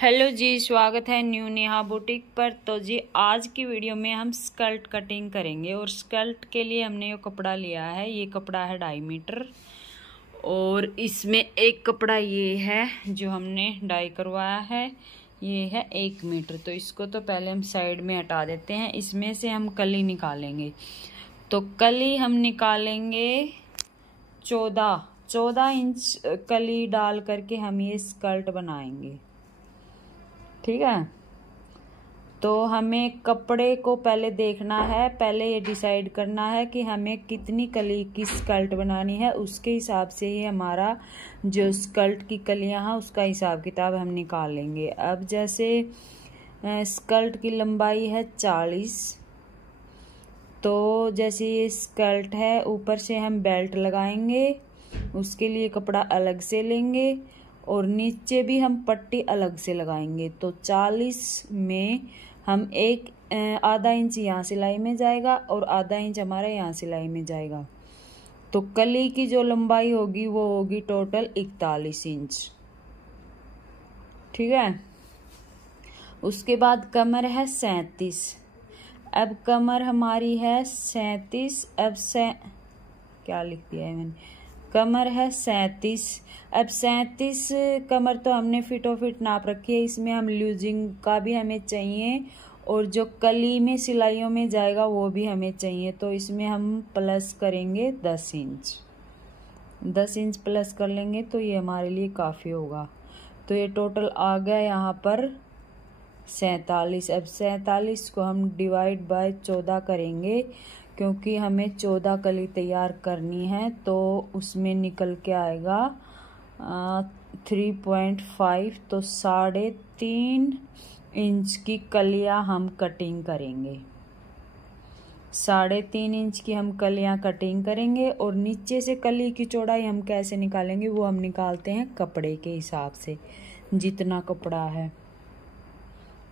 Hello जी, स्वागत है new Neha boutique पर। तो जी आज की वीडियो में हम स्कर्ट कटिंग करेंगे और स्कर्ट के लिए हमने ये कपड़ा लिया है। ये कपड़ा है 2.5 मीटर और इसमें एक कपड़ा ये है जो हमने डाई करवाया है, ये है 1 मीटर। तो इसको तो पहले हम साइड में हटा देते हैं। इसमें से हम कली निकालेंगे। तो कली हम निकालेंगे 14 इंच कली डाल करके हम ये स्कर्ट बनाएंगे। ठीक है, तो हमें कपड़े को पहले देखना है, पहले ये डिसाइड करना है कि हमें कितनी कली की स्कर्ट बनानी है। उसके हिसाब से ही हमारा जो स्कर्ट की कलियां हैं उसका हिसाब किताब हम निकालेंगे। अब जैसे स्कर्ट की लंबाई है 40, तो जैसे ये स्कर्ट है ऊपर से हम बेल्ट लगाएंगे, उसके लिए कपड़ा अलग से लेंगे और नीचे भी हम पट्टी अलग से लगाएंगे। तो 40 में हम आधा इंच यहाँ सिलाई में जाएगा और आधा इंच हमारा यहाँ सिलाई में जाएगा। तो कली की जो लंबाई होगी वो होगी टोटल 41 इंच। ठीक है, उसके बाद कमर है 37। अब कमर हमारी है 37। अब क्या लिख दिया है मैंने, कमर है 37। अब 37 कमर तो हमने फिटो फिट नाप रखी है। इसमें हम लूजिंग का भी हमें चाहिए और जो कली में सिलाइयों में जाएगा वो भी हमें चाहिए। तो इसमें हम प्लस करेंगे 10 इंच। 10 इंच प्लस कर लेंगे तो ये हमारे लिए काफ़ी होगा। तो ये टोटल आ गया यहाँ पर 47। अब 47 को हम डिवाइड बाय 14 करेंगे क्योंकि हमें 14 कली तैयार करनी है। तो उसमें निकल के आएगा 3.5। तो 3.5 इंच की कलियां हम कटिंग करेंगे। 3.5 इंच की हम कलियां कटिंग करेंगे और नीचे से कली की चौड़ाई हम कैसे निकालेंगे वो हम निकालते हैं कपड़े के हिसाब से, जितना कपड़ा है।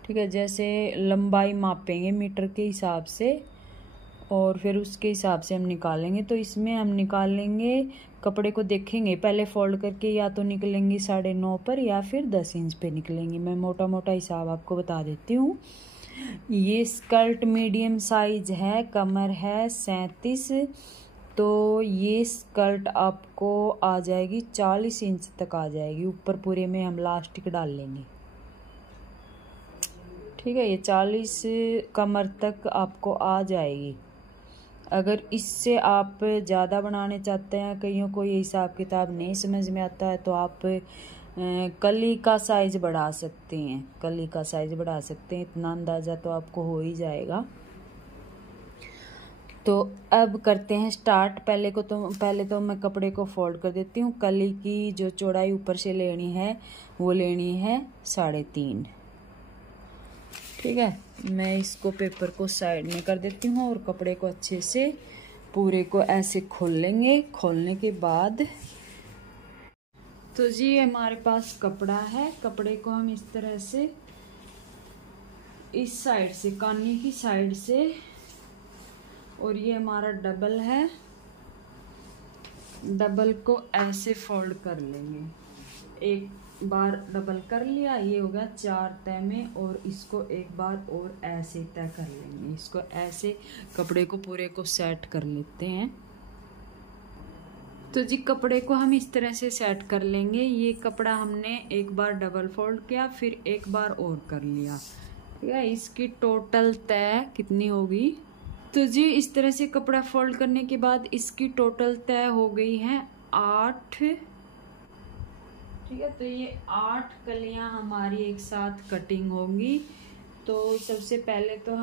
ठीक है, जैसे लंबाई मापेंगे मीटर के हिसाब से और फिर उसके हिसाब से हम निकालेंगे। तो इसमें हम निकालेंगे, कपड़े को देखेंगे पहले फोल्ड करके, या तो निकलेंगे 9.5 पर या फिर 10 इंच पे निकलेंगे। मैं मोटा मोटा हिसाब आपको बता देती हूँ। ये स्कर्ट मीडियम साइज है, कमर है 37। तो ये स्कर्ट आपको आ जाएगी 40 इंच तक आ जाएगी। ऊपर पूरे में हम लास्टिक डाल लेंगे। ठीक है, ये 40 कमर तक आपको आ जाएगी। अगर इससे आप ज़्यादा बनाने चाहते हैं, कईयों को ये हिसाब किताब नहीं समझ में आता है, तो आप कली का साइज बढ़ा सकते हैं। कली का साइज बढ़ा सकते हैं, इतना अंदाज़ा तो आपको हो ही जाएगा। तो अब करते हैं स्टार्ट। पहले तो मैं कपड़े को फोल्ड कर देती हूँ। कली की जो चौड़ाई ऊपर से लेनी है वो लेनी है 3.5। ठीक है, मैं इसको पेपर को साइड में कर देती हूँ और कपड़े को अच्छे से पूरे को ऐसे खोल लेंगे। खोलने के बाद तो जी हमारे पास कपड़ा है। कपड़े को हम इस तरह से इस साइड से, कानी की साइड से, और ये हमारा डबल है, डबल को ऐसे फोल्ड कर लेंगे। एक बार डबल कर लिया, ये हो गया 4 तय में, और इसको एक बार और ऐसे तय कर लेंगे। इसको ऐसे कपड़े को पूरे को सेट कर लेते हैं। तो जी कपड़े को हम इस तरह से सेट कर लेंगे। ये कपड़ा हमने एक बार डबल फोल्ड किया, फिर एक बार और कर लिया। ठीक है, इसकी टोटल तय कितनी होगी? तो जी इस तरह से कपड़ा फोल्ड करने के बाद इसकी टोटल तय हो गई है 8। ठीक है, तो ये 8 कलियां हमारी एक साथ कटिंग होंगी। तो सबसे पहले तो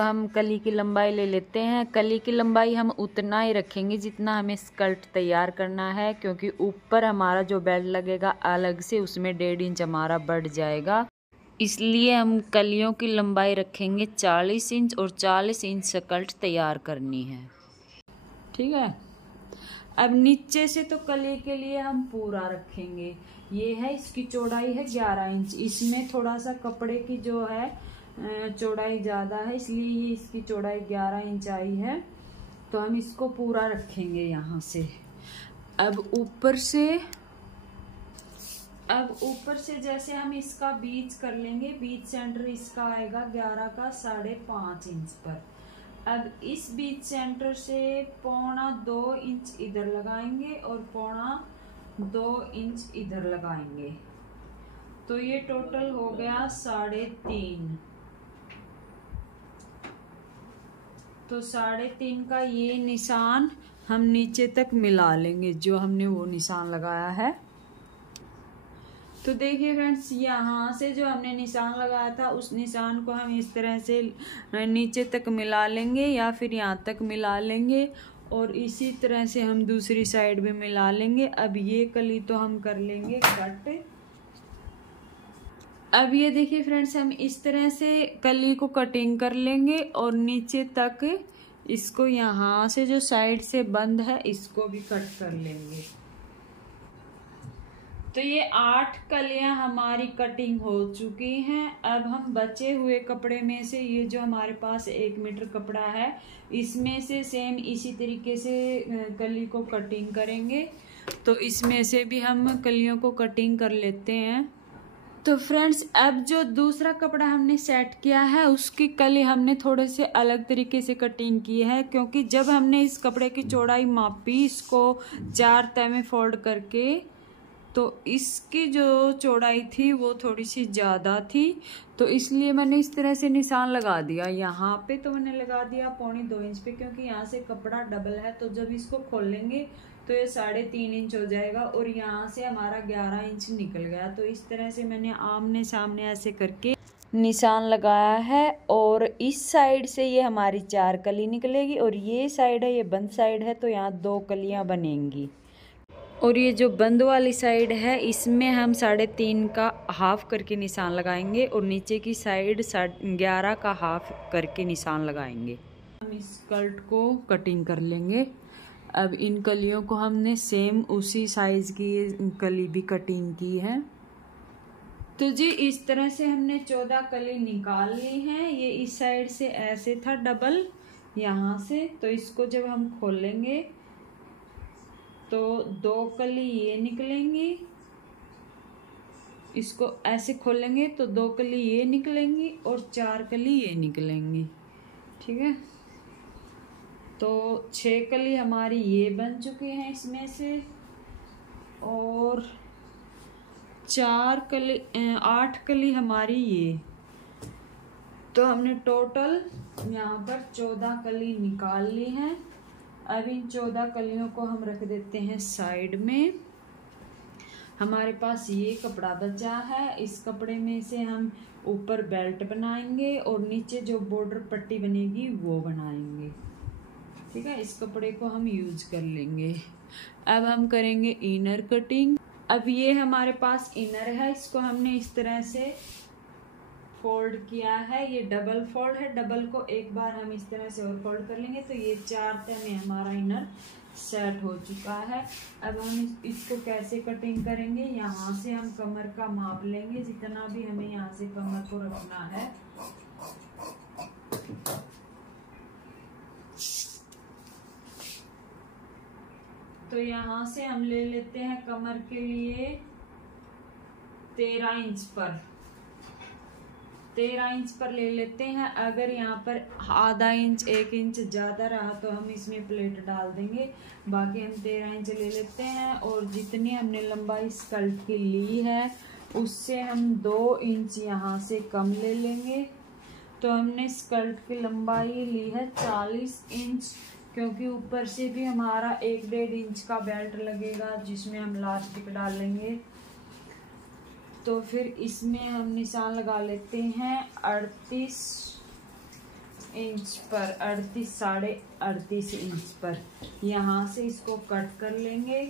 हम कली की लंबाई ले लेते हैं। कली की लंबाई हम उतना ही रखेंगे जितना हमें स्कर्ट तैयार करना है, क्योंकि ऊपर हमारा जो बेल्ट लगेगा अलग से, उसमें 1.5 इंच हमारा बढ़ जाएगा। इसलिए हम कलियों की लंबाई रखेंगे 40 इंच और 40 इंच स्कर्ट तैयार करनी है। ठीक है, अब नीचे से तो कली के लिए हम पूरा रखेंगे। ये है, इसकी चौड़ाई है 11 इंच। इसमें थोड़ा सा कपड़े की जो है चौड़ाई ज़्यादा है, इसलिए ये इसकी चौड़ाई 11 इंच आई है। तो हम इसको पूरा रखेंगे यहाँ से। अब ऊपर से अब ऊपर से जैसे हम इसका बीच कर लेंगे, बीच सेंटर इसका आएगा 11 का 5.5 इंच पर। अब इस बीच सेंटर से 1.25 इंच इधर लगाएंगे और 1.25 इंच इधर लगाएंगे, तो ये टोटल हो गया 3.5। तो 3.5 का ये निशान हम नीचे तक मिला लेंगे, जो हमने वो निशान लगाया है। तो देखिए फ्रेंड्स, यहाँ से जो हमने निशान लगाया था उस निशान को हम इस तरह से नीचे तक मिला लेंगे या फिर यहाँ तक मिला लेंगे, और इसी तरह से हम दूसरी साइड भी मिला लेंगे। अब ये कली तो हम कर लेंगे कट। अब ये देखिए फ्रेंड्स, हम इस तरह से कली को कटिंग कर लेंगे और नीचे तक इसको यहाँ से जो साइड से बंद है इसको भी कट कर लेंगे। तो ये 8 कलियां हमारी कटिंग हो चुकी हैं। अब हम बचे हुए कपड़े में से, ये जो हमारे पास 1 मीटर कपड़ा है, इसमें से सेम इसी तरीके से कली को कटिंग करेंगे। तो इसमें से भी हम कलियों को कटिंग कर लेते हैं। तो फ्रेंड्स, अब जो दूसरा कपड़ा हमने सेट किया है उसकी कली हमने थोड़े से अलग तरीके से कटिंग की है, क्योंकि जब हमने इस कपड़े की चौड़ाई मापी इसको 4 तह में फोल्ड करके, तो इसकी जो चौड़ाई थी वो थोड़ी सी ज़्यादा थी, तो इसलिए मैंने इस तरह से निशान लगा दिया। यहाँ पे तो मैंने लगा दिया 1.25 इंच पे, क्योंकि यहाँ से कपड़ा डबल है, तो जब इसको खोलेंगे तो ये 3.5 इंच हो जाएगा और यहाँ से हमारा 11 इंच निकल गया। तो इस तरह से मैंने आमने सामने ऐसे करके निशान लगाया है, और इस साइड से ये हमारी 4 कली निकलेगी और ये साइड है, ये बंद साइड है, तो यहाँ 2 कलियाँ बनेंगी। और ये जो बंद वाली साइड है इसमें हम 3.5 का हाफ करके निशान लगाएंगे और नीचे की साइड 11 का हाफ करके निशान लगाएंगे। हम इस स्कर्ट को कटिंग कर लेंगे। अब इन कलियों को हमने सेम उसी साइज की कली भी कटिंग की है। तो जी इस तरह से हमने 14 कली निकाल ली हैं। ये इस साइड से ऐसे था डबल यहाँ से, तो इसको जब हम खोलेंगे तो 2 कली ये निकलेंगी, इसको ऐसे खोलेंगे तो 2 कली ये निकलेंगी और 4 कली ये निकलेंगी। ठीक है, तो 6 कली हमारी ये बन चुकी हैं इसमें से, और 8 कली हमारी ये। तो हमने टोटल यहाँ पर 14 कली निकाल ली हैं। अब इन 14 कलियों को हम रख देते हैं साइड में। हमारे पास ये कपड़ा बचा है, इस कपड़े में से हम ऊपर बेल्ट बनाएंगे और नीचे जो बॉर्डर पट्टी बनेगी वो बनाएंगे। ठीक है, इस कपड़े को हम यूज कर लेंगे। अब हम करेंगे इनर कटिंग। अब ये हमारे पास इनर है, इसको हमने इस तरह से फोल्ड किया है। ये डबल फोल्ड है, डबल को एक बार हम इस तरह से और फोल्ड कर लेंगे तो ये 4 तह में हमारा इनर सेट हो चुका है। अब हम इसको कैसे कटिंग करेंगे, यहाँ से हम कमर का माप लेंगे, जितना भी हमें यहाँ से कमर को रखना है। तो यहाँ से हम ले लेते हैं कमर के लिए 13 इंच पर, 13 इंच पर ले लेते हैं। अगर यहाँ पर आधा इंच 1 इंच ज़्यादा रहा तो हम इसमें प्लेट डाल देंगे, बाकी हम 13 इंच ले लेते हैं। और जितनी हमने लंबाई स्कर्ट की ली है उससे हम 2 इंच यहाँ से कम ले लेंगे। तो हमने स्कर्ट की लंबाई ली है 40 इंच, क्योंकि ऊपर से भी हमारा 1-1.5 इंच का बेल्ट लगेगा जिसमें हम इलास्टिक डालेंगे। तो फिर इसमें हम निशान लगा लेते हैं 38 इंच पर, 38.5 इंच पर। यहाँ से इसको कट कर लेंगे।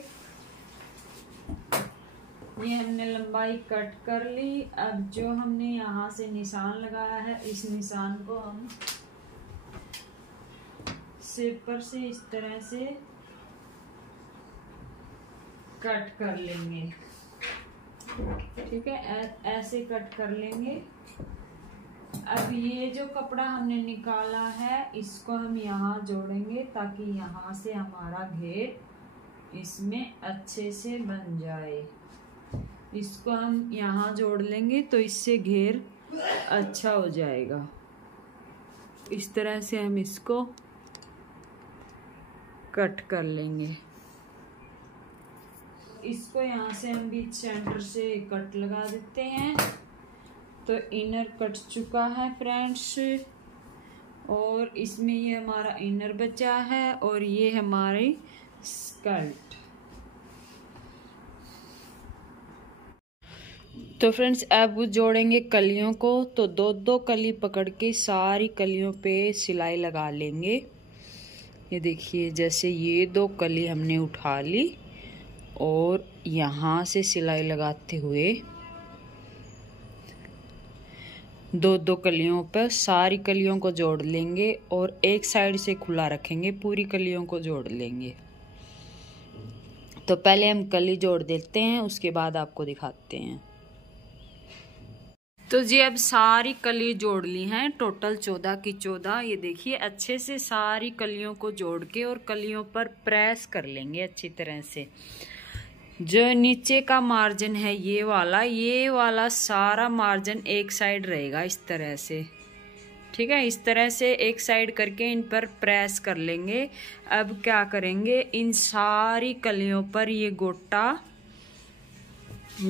ये हमने लंबाई कट कर ली। अब जो हमने यहाँ से निशान लगाया है इस निशान को हम शेपर से इस तरह से कट कर लेंगे। ठीक है, ऐसे कट कर लेंगे। अब ये जो कपड़ा हमने निकाला है इसको हम यहाँ जोड़ेंगे ताकि यहाँ से हमारा घेर इसमें अच्छे से बन जाए। इसको हम यहाँ जोड़ लेंगे तो इससे घेर अच्छा हो जाएगा। इस तरह से हम इसको कट कर लेंगे। इसको यहाँ से हम बीच सेंटर से कट लगा देते हैं। तो इनर कट चुका है फ्रेंड्स, और इसमें ये हमारा इनर बचा है और ये हमारी स्कर्ट। तो फ्रेंड्स अब जोड़ेंगे कलियों को। तो दो दो कली पकड़ के सारी कलियों पे सिलाई लगा लेंगे। ये देखिए, जैसे ये दो कली हमने उठा ली और यहाँ से सिलाई लगाते हुए दो दो कलियों पर सारी कलियों को जोड़ लेंगे और एक साइड से खुला रखेंगे, पूरी कलियों को जोड़ लेंगे। तो पहले हम कली जोड़ देते हैं, उसके बाद आपको दिखाते हैं। तो जी अब सारी कली जोड़ ली हैं, टोटल 14 की 14। ये देखिए अच्छे से सारी कलियों को जोड़ के और कलियों पर प्रेस कर लेंगे अच्छी तरह से। जो नीचे का मार्जिन है ये वाला सारा मार्जिन एक साइड रहेगा इस तरह से। ठीक है, इस तरह से एक साइड करके इन पर प्रेस कर लेंगे। अब क्या करेंगे, इन सारी कलियों पर ये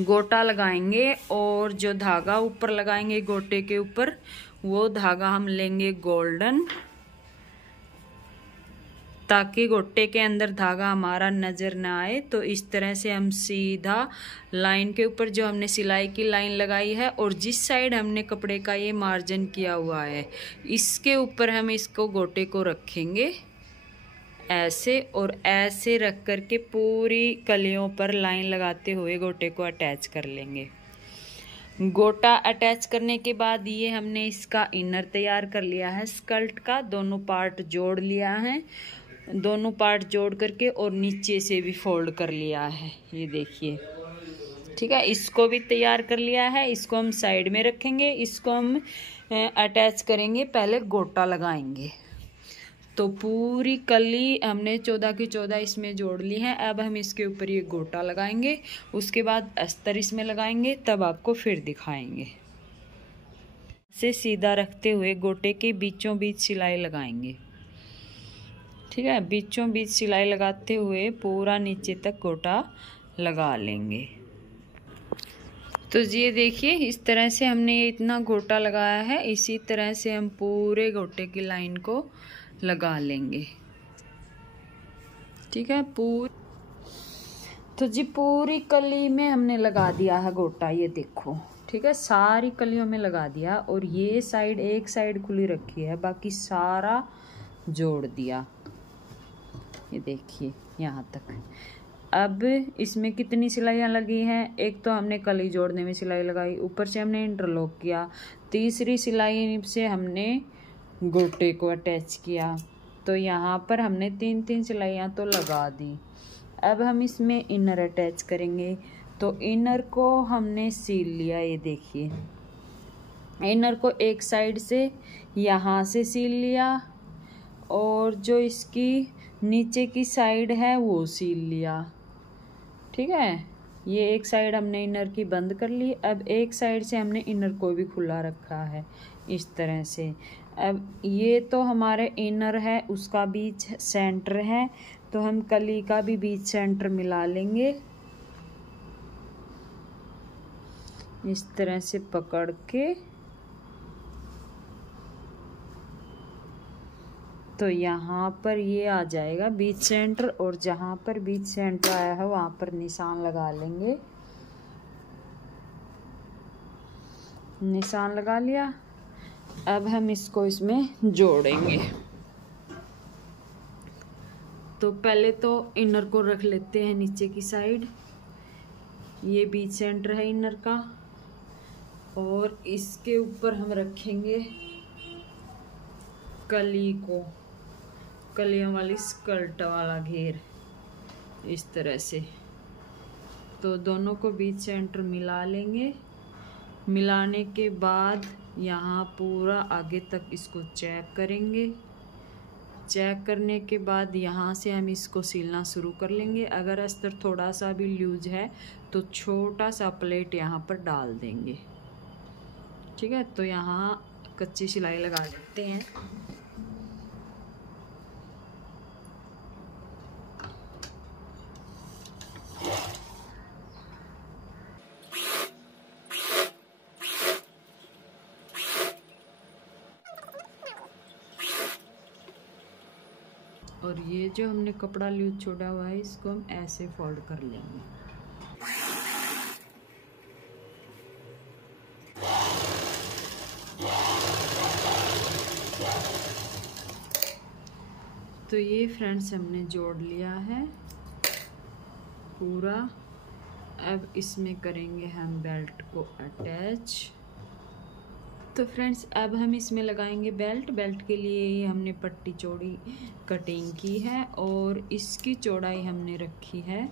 गोटा लगाएंगे और जो धागा ऊपर लगाएंगे गोटे के ऊपर, वो धागा हम लेंगे गोल्डन, ताकि गोटे के अंदर धागा हमारा नजर ना आए। तो इस तरह से हम सीधा लाइन के ऊपर जो हमने सिलाई की लाइन लगाई है और जिस साइड हमने कपड़े का ये मार्जिन किया हुआ है, इसके ऊपर हम इसको गोटे को रखेंगे ऐसे, और ऐसे रख करके पूरी कलियों पर लाइन लगाते हुए गोटे को अटैच कर लेंगे। गोटा अटैच करने के बाद ये हमने इसका इनर तैयार कर लिया है स्कर्ट का। दोनों पार्ट जोड़ लिया है, दोनों पार्ट जोड़ करके और नीचे से भी फोल्ड कर लिया है, ये देखिए। ठीक है, इसको भी तैयार कर लिया है। इसको हम साइड में रखेंगे, इसको हम अटैच करेंगे, पहले गोटा लगाएंगे। तो पूरी कली हमने 14 की 14 इसमें जोड़ ली है। अब हम इसके ऊपर ये गोटा लगाएंगे, उसके बाद अस्तर इसमें लगाएंगे, तब आपको फिर दिखाएंगे। से सीधा रखते हुए गोटे के बीचों बीच सिलाई लगाएंगे। ठीक है, बीचों बीच सिलाई लगाते हुए पूरा नीचे तक गोटा लगा लेंगे। तो ये देखिए इस तरह से हमने ये इतना गोटा लगाया है। इसी तरह से हम पूरे गोटे की लाइन को लगा लेंगे। ठीक है, तो जी पूरी कली में हमने लगा दिया है गोटा, ये देखो। ठीक है, सारी कलियों में लगा दिया और ये साइड एक साइड खुली रखी है, बाकी सारा जोड़ दिया। ये देखिए यहाँ तक। अब इसमें कितनी सिलाइयाँ लगी हैं, एक तो हमने कली जोड़ने में सिलाई लगाई, ऊपर से हमने इंटरलॉक किया, तीसरी सिलाई से हमने गोटे को अटैच किया। तो यहाँ पर हमने 3-3 सिलाइयाँ तो लगा दी। अब हम इसमें इनर अटैच करेंगे। तो इनर को हमने सील लिया, ये देखिए। इनर को एक साइड से यहाँ से सील लिया और जो इसकी नीचे की साइड है वो सील लिया। ठीक है, ये एक साइड हमने इनर की बंद कर ली। अब एक साइड से हमने इनर को भी खुला रखा है इस तरह से। अब ये तो हमारे इनर है, उसका बीच सेंटर है, तो हम कली का भी बीच सेंटर मिला लेंगे इस तरह से पकड़ के। तो यहाँ पर ये आ जाएगा बीच सेंटर, और जहाँ पर बीच सेंटर आया है वहाँ पर निशान लगा लेंगे। निशान लगा लिया। अब हम इसको इसमें जोड़ेंगे। तो पहले तो इनर को रख लेते हैं नीचे की साइड, ये बीच सेंटर है इनर का, और इसके ऊपर हम रखेंगे कली को, कलियों वाली स्कर्ट वाला घेर इस तरह से। तो दोनों को बीच सेंटर मिला लेंगे। मिलाने के बाद यहाँ पूरा आगे तक इसको चेक करेंगे। चेक करने के बाद यहाँ से हम इसको सिलना शुरू कर लेंगे। अगर अस्तर थोड़ा सा भी लूज है तो छोटा सा प्लेट यहाँ पर डाल देंगे। ठीक है, तो यहाँ कच्ची सिलाई लगा लेते हैं। और ये जो हमने कपड़ा लूज छोड़ा हुआ है इसको हम ऐसे फोल्ड कर लेंगे। तो ये फ्रेंड्स हमने जोड़ लिया है पूरा। अब इसमें करेंगे हम बेल्ट को अटैच। तो फ्रेंड्स अब हम इसमें लगाएंगे बेल्ट। बेल्ट के लिए ये हमने पट्टी चौड़ी कटिंग की है और इसकी चौड़ाई हमने रखी है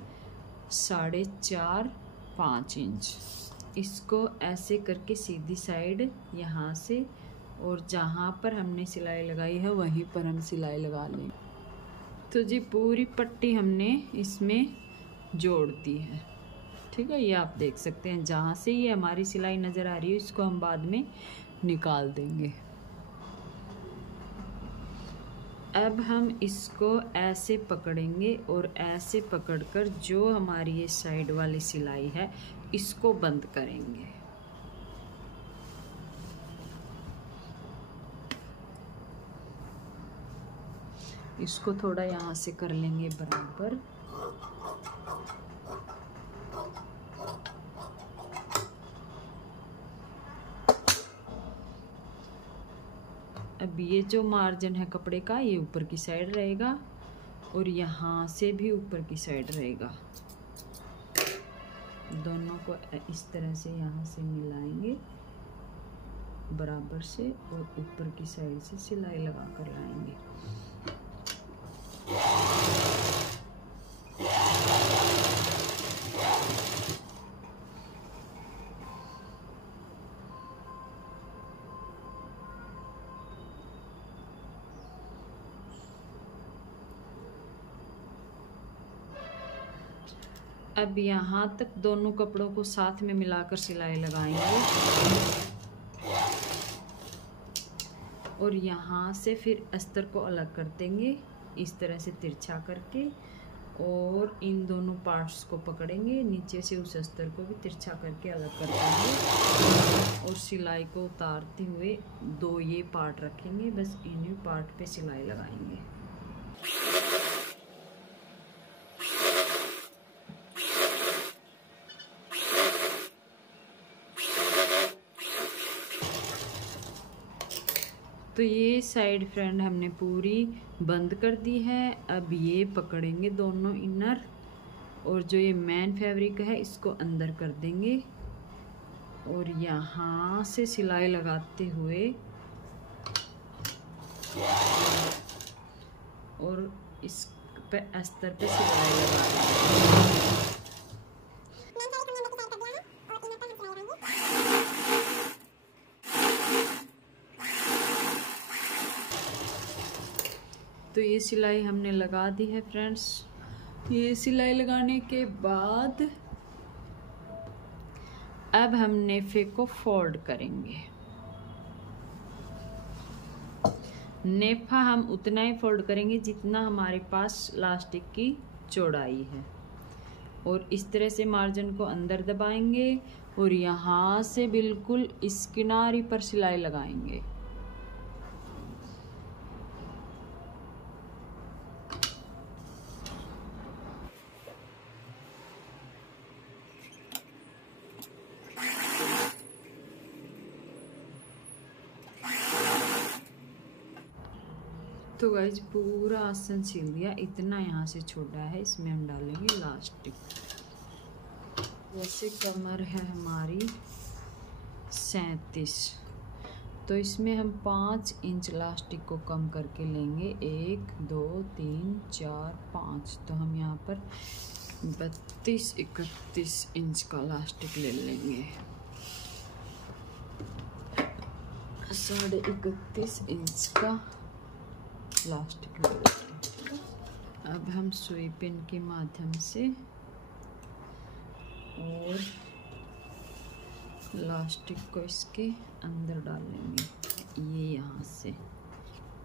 4.5 इंच। इसको ऐसे करके सीधी साइड यहाँ से और जहाँ पर हमने सिलाई लगाई है वहीं पर हम सिलाई लगा लें। तो जी पूरी पट्टी हमने इसमें जोड़ दी है। ठीक है, ये आप देख सकते हैं। जहाँ से ये हमारी सिलाई नज़र आ रही है इसको हम बाद में निकाल देंगे। अब हम इसको ऐसे पकड़ेंगे और ऐसे पकड़कर जो हमारी ये साइड वाली सिलाई है इसको बंद करेंगे। इसको थोड़ा यहाँ से कर लेंगे बराबर। अब ये जो मार्जिन है कपड़े का ये ऊपर की साइड रहेगा और यहाँ से भी ऊपर की साइड रहेगा। दोनों को इस तरह से यहाँ से मिलाएंगे बराबर से और ऊपर की साइड से सिलाई लगा कर लाएंगे। अब यहाँ तक दोनों कपड़ों को साथ में मिलाकर सिलाई लगाएंगे और यहाँ से फिर अस्तर को अलग कर देंगे इस तरह से तिरछा करके और इन दोनों पार्ट्स को पकड़ेंगे। नीचे से उस अस्तर को भी तिरछा करके अलग कर देंगे और सिलाई को उतारते हुए दो ये पार्ट रखेंगे। बस इन्हीं पार्ट पे सिलाई लगाएंगे। तो ये साइड फ्रेंड हमने पूरी बंद कर दी है। अब ये पकड़ेंगे दोनों इनर और जो ये मेन फैब्रिक है इसको अंदर कर देंगे और यहाँ से सिलाई लगाते हुए और इस पे अस्तर पे सिलाई लगा देंगे। तो ये सिलाई हमने लगा दी है फ्रेंड्स। ये सिलाई लगाने के बाद अब हम नेफे को फोल्ड करेंगे। नेफा हम उतना ही फोल्ड करेंगे जितना हमारे पास इलास्टिक की चौड़ाई है और इस तरह से मार्जिन को अंदर दबाएंगे और यहाँ से बिल्कुल इस किनारे पर सिलाई लगाएंगे। तो गाइज पूरा आसन सिल दिया। इतना यहाँ से छोड़ा है, इसमें हम डालेंगे इलास्टिक। वैसे कमर है हमारी 37, तो इसमें हम 5 इंच इलास्टिक को कम करके लेंगे। 1 2 3 4 5, तो हम यहाँ पर 32-31 इंच का इलास्टिक ले लेंगे। 31.5 इंच का इलास्टिक लगा के। अब हम सुई पिन के माध्यम से और इलास्टिक को इसके अंदर डाल लेंगे। ये यहाँ से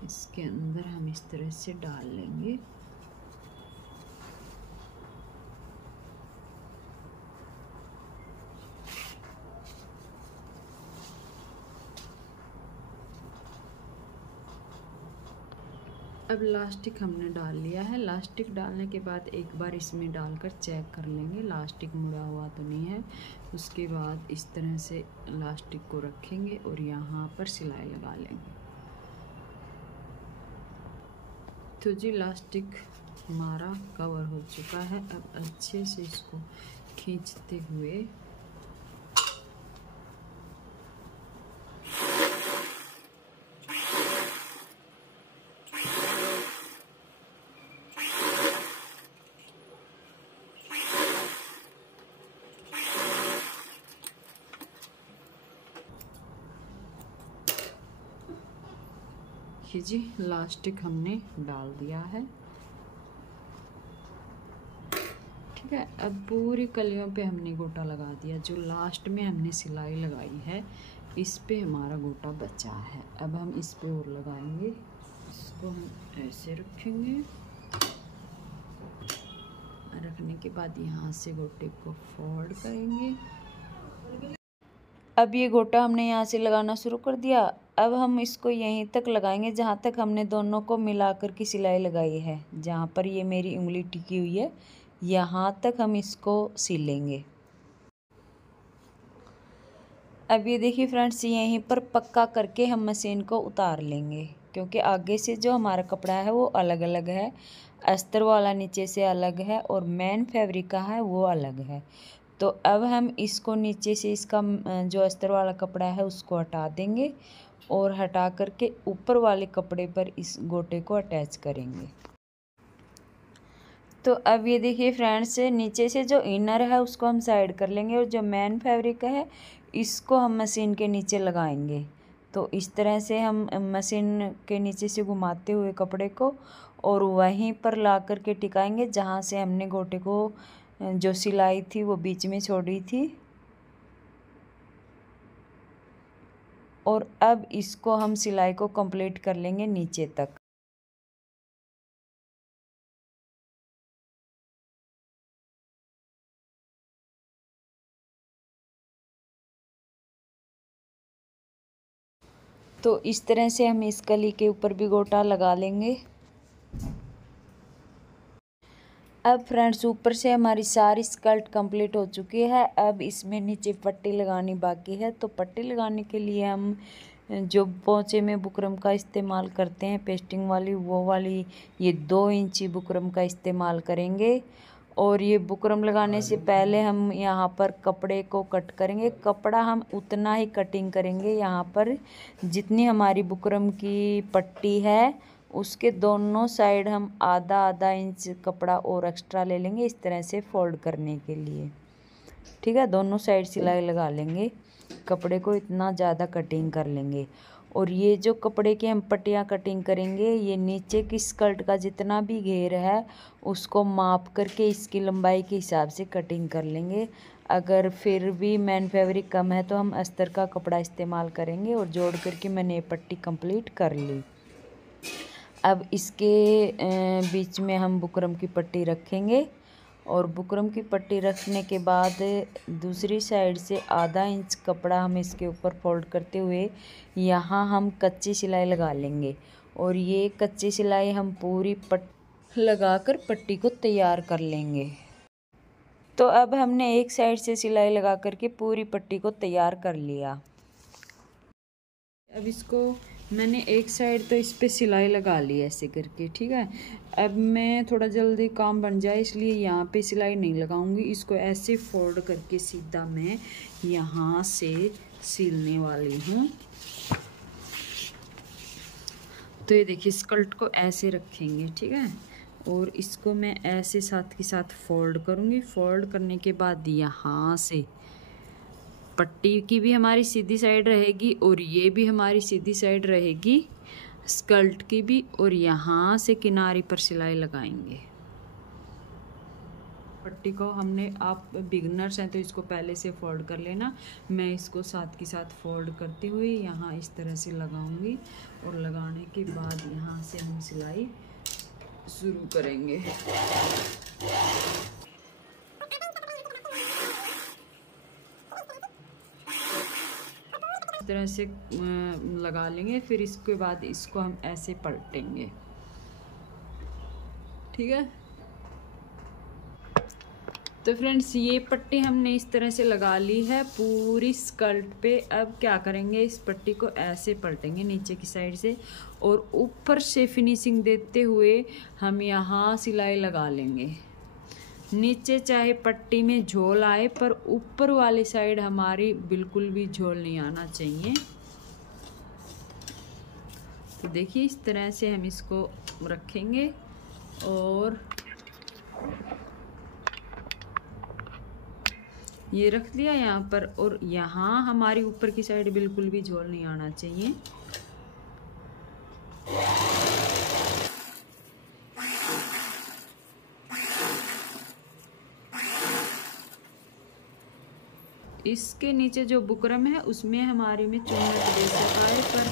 इसके अंदर हम इस तरह से डाल लेंगे। अब इलास्टिक हमने डाल लिया है। इलास्टिक डालने के बाद एक बार इसमें डालकर चेक कर लेंगे इलास्टिक मुड़ा हुआ तो नहीं है। उसके बाद इस तरह से इलास्टिक को रखेंगे और यहाँ पर सिलाई लगा लेंगे। तो जी इलास्टिक हमारा कवर हो चुका है। अब अच्छे से इसको खींचते हुए जी इलास्टिक हमने डाल दिया है। ठीक है, अब पूरी कलियों पे हमने गोटा लगा दिया। जो लास्ट में हमने सिलाई लगाई है इस पे हमारा गोटा बचा है। अब हम इस पे और लगाएंगे। इसको हम ऐसे रखेंगे। रखने के बाद यहाँ से गोटे को फोल्ड करेंगे। अब ये गोटा हमने यहाँ से लगाना शुरू कर दिया। अब हम इसको यहीं तक लगाएंगे जहाँ तक हमने दोनों को मिलाकर की सिलाई लगाई है। जहाँ पर ये मेरी उंगली टिकी हुई है यहाँ तक हम इसको सिलेंगे। अब ये देखिए फ्रेंड्स, यहीं पर पक्का करके हम मशीन को उतार लेंगे, क्योंकि आगे से जो हमारा कपड़ा है वो अलग अलग है। अस्तर वाला नीचे से अलग है और मेन फैब्रिक का है वो अलग है। तो अब हम इसको नीचे से इसका जो अस्तर वाला कपड़ा है उसको हटा देंगे और हटा करके ऊपर वाले कपड़े पर इस गोटे को अटैच करेंगे। तो अब ये देखिए फ्रेंड्स, नीचे से जो इनर है उसको हम साइड कर लेंगे और जो मेन फैब्रिक है इसको हम मशीन के नीचे लगाएंगे। तो इस तरह से हम मशीन के नीचे से घुमाते हुए कपड़े को और वहीं पर ला कर के टिकाएंगे जहाँ से हमने गोटे को जो सिलाई थी वो बीच में छोड़ी थी। और अब इसको हम सिलाई को कंप्लीट कर लेंगे नीचे तक। तो इस तरह से हम इस कली के ऊपर भी गोटा लगा लेंगे। अब फ्रेंड्स, ऊपर से हमारी सारी स्कर्ट कंप्लीट हो चुकी है। अब इसमें नीचे पट्टी लगानी बाकी है। तो पट्टी लगाने के लिए हम जो पोंचे में बुकरम का इस्तेमाल करते हैं पेस्टिंग वाली, वो वाली ये 2 इंची बुकरम का इस्तेमाल करेंगे। और ये बुकरम लगाने से पहले हम यहाँ पर कपड़े को कट करेंगे। कपड़ा हम उतना ही कटिंग करेंगे यहाँ पर जितनी हमारी बुकरम की पट्टी है उसके दोनों साइड हम आधा आधा इंच कपड़ा और एक्स्ट्रा ले लेंगे इस तरह से फोल्ड करने के लिए। ठीक है, दोनों साइड सिलाई लगा लेंगे। कपड़े को इतना ज़्यादा कटिंग कर लेंगे। और ये जो कपड़े की हम पट्टियाँ कटिंग करेंगे ये नीचे की स्कर्ट का जितना भी घेर है उसको माप करके इसकी लंबाई के हिसाब से कटिंग कर लेंगे। अगर फिर भी मेन फैब्रिक कम है तो हम अस्तर का कपड़ा इस्तेमाल करेंगे। और जोड़ करके मैंने ये पट्टी कंप्लीट कर ली। अब इसके बीच में हम बुकरम की पट्टी रखेंगे और बुकरम की पट्टी रखने के बाद दूसरी साइड से आधा इंच कपड़ा हम इसके ऊपर फोल्ड करते हुए यहाँ हम कच्ची सिलाई लगा लेंगे। और ये कच्ची सिलाई हम पूरी लगाकर पट्टी को तैयार कर लेंगे। तो अब हमने एक साइड से सिलाई लगा करके पूरी पट्टी को तैयार कर लिया। अब इसको मैंने एक साइड तो इस पे सिलाई लगा ली ऐसे करके। ठीक है, अब मैं थोड़ा जल्दी काम बन जाए इसलिए यहाँ पे सिलाई नहीं लगाऊंगी। इसको ऐसे फोल्ड करके सीधा मैं यहाँ से सिलने वाली हूँ। तो ये देखिए स्कर्ट को ऐसे रखेंगे। ठीक है, और इसको मैं ऐसे साथ के साथ फोल्ड करूँगी। फोल्ड करने के बाद यहाँ से पट्टी की भी हमारी सीधी साइड रहेगी और ये भी हमारी सीधी साइड रहेगी। स्कर्ट की भी, और यहाँ से किनारे पर सिलाई लगाएंगे। पट्टी को हमने, आप बिगनर्स हैं तो इसको पहले से फोल्ड कर लेना। मैं इसको साथ के साथ फोल्ड करते हुए यहाँ इस तरह से लगाऊंगी, और लगाने के बाद यहाँ से हम सिलाई शुरू करेंगे। इस तरह से लगा लेंगे, फिर इसके बाद इसको हम ऐसे पलटेंगे। ठीक है, तो फ्रेंड्स ये पट्टी हमने इस तरह से लगा ली है पूरी स्कर्ट पे। अब क्या करेंगे, इस पट्टी को ऐसे पलटेंगे नीचे की साइड से, और ऊपर से फिनिशिंग देते हुए हम यहाँ सिलाई लगा लेंगे। नीचे चाहे पट्टी में झोल आए, पर ऊपर वाली साइड हमारी बिल्कुल भी झोल नहीं आना चाहिए। तो देखिए इस तरह से हम इसको रखेंगे, और ये रख दिया यहाँ पर, और यहाँ हमारी ऊपर की साइड बिल्कुल भी झोल नहीं आना चाहिए। इसके नीचे जो बुकरम है उसमें हमारे में चुन्नट दे सका है, पर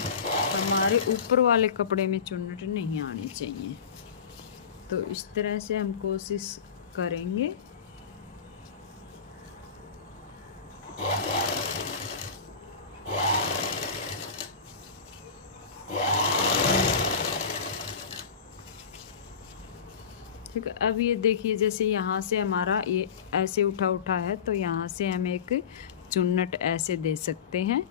हमारे ऊपर वाले कपड़े में चुन्नट नहीं आनी चाहिए। तो इस तरह से हम कोशिश करेंगे। ठीक है, अब ये देखिए जैसे यहाँ से हमारा ये ऐसे उठा है, तो यहाँ से हम एक चुन्नट ऐसे दे सकते हैं।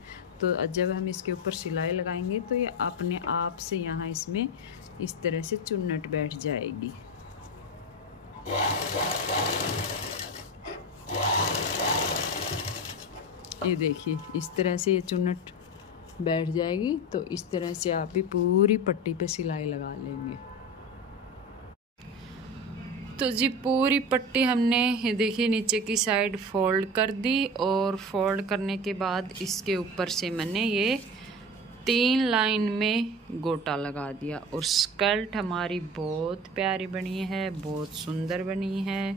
तो जब हम इसके ऊपर सिलाई लगाएंगे तो ये अपने आप से यहाँ इसमें इस तरह से चुन्नट बैठ जाएगी। ये देखिए इस तरह से ये चुन्नट बैठ जाएगी। तो इस तरह से आप भी पूरी पट्टी पे सिलाई लगा लेंगे। तो जी पूरी पट्टी हमने ये देखिए नीचे की साइड फोल्ड कर दी, और फोल्ड करने के बाद इसके ऊपर से मैंने ये 3 लाइन में गोटा लगा दिया। और स्कर्ट हमारी बहुत प्यारी बनी है, बहुत सुंदर बनी है।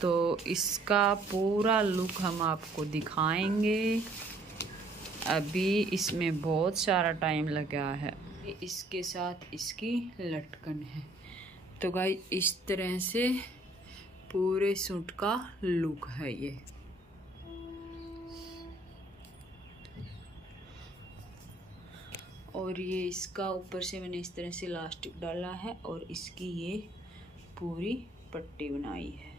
तो इसका पूरा लुक हम आपको दिखाएंगे। अभी इसमें बहुत सारा टाइम लगा है। इसके साथ इसकी लटकन है। तो गाइस इस तरह से पूरे सूट का लुक है ये। और ये इसका ऊपर से मैंने इस तरह से इलास्टिक डाला है, और इसकी ये पूरी पट्टी बनाई है।